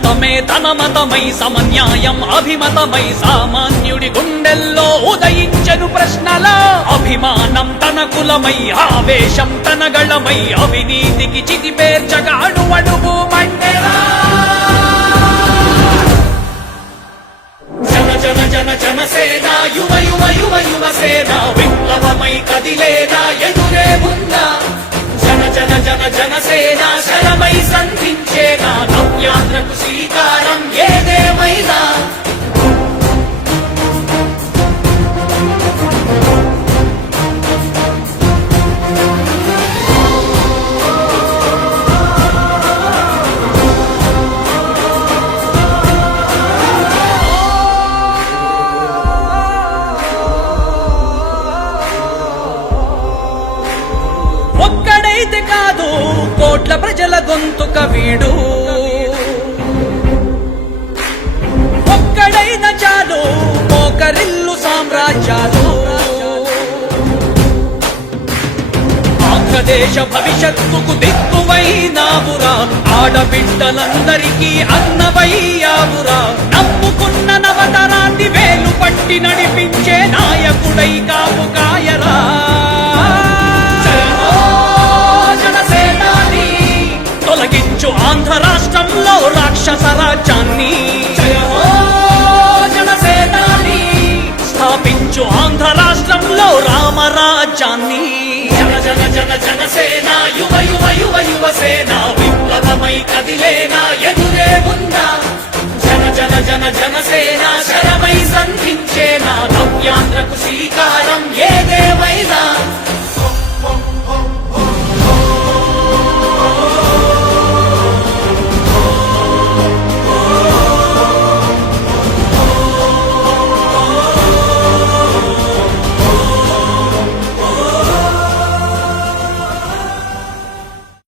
హితమే తన మతమై సమన్యాయం అభిమతమై సామాన్యుడి గుండెల్లో ఉదయించెను ప్రశ్నల అభిమానం తన కులమై ఆవేశం తన గళమై అవినీతికి చితిపేర్చగా అడువడుగు మండెరా జన జన జన జనసేన యువ యువ యువ యువసేన విప్లవమై కదిలేనా ఎదురే ఉందా జన జన జన జనసేన శరమై సంధించేనా నవ్యాంధ్రకు శ్రీకారం ఏదేమైనా ఒక్కడైతే కాదు కోట్ల ప్రజల గొంతుక వీడు ఒక్కడైన చాలు మోకరిల్లు సామ్రాజ్యాలు ఆంధ్రదేశ భవిష్యత్తుకు దిక్కువైనావురా ఆడబిడ్డలందరికీ అన్నవయ్యావురా నమ్ముకున్న నవతరాన్ని వేలు పట్టి నడిపించే నాయకుడై కాపు కాయరా తొలగించు ఆంధ్ర రాష్ట్రంలో రాక్షస రాజ్యాన్ని జనసేనాని స్థాపించు ఆంధ్ర రాష్ట్రంలో రామరాజ్యాన్ని జన జన జన జనసేన యువ యువ యువ యువసేన విప్లవమై కదిలేనా ఎదురే ఉందా జన జన జన జనసేన శరమై సంధించేనా నవ్యాంధ్రకు శ్రీకారం ఏదేమైనా